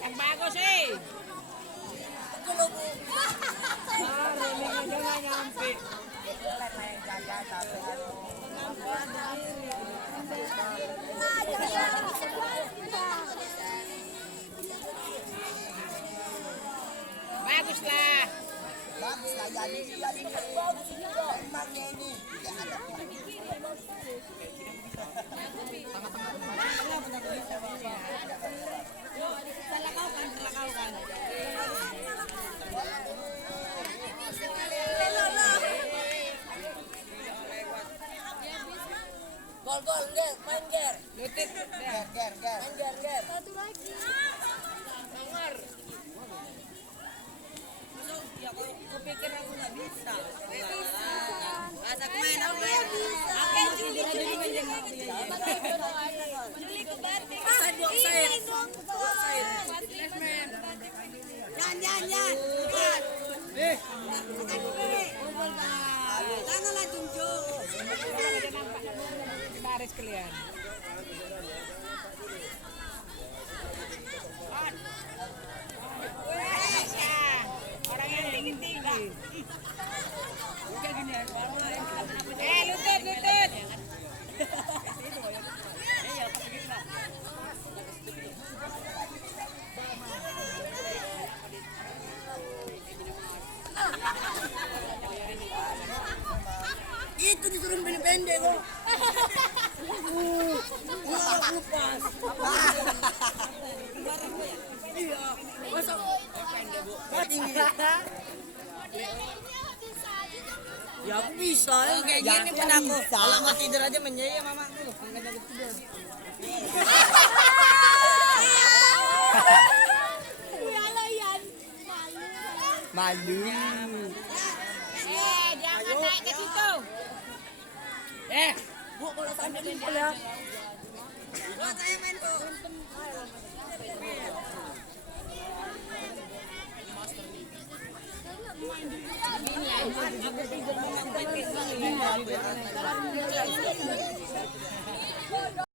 Yang bagus sih. Baguslah. Baguslah jadi bagus juga. Emangnya ini. Terlakaukan. Gol, main ger. Lutut. Ger. Main ger. Satu lagi. Dengar. Ya kau pikir aku nggak bisa. Masa main aku ya. Oke, Juli. Juli ke batik. Saya. Jangan. Janganlah junjung. Baris kalian. Orang yang tinggi. Kayak gini ya. Lutut. Itu disuruh pendek kok. Lepas. Iya. Masa pendek, Bu. Tinggi. Ya aku bisa. Kayak gini pun aku. Kalau nggak tidur aja menyayat mamaku. Angkat aku tidur. Malu. Jangan naik ke situ. Bu, kalau sampai kumpul ya. Saya main, Bu.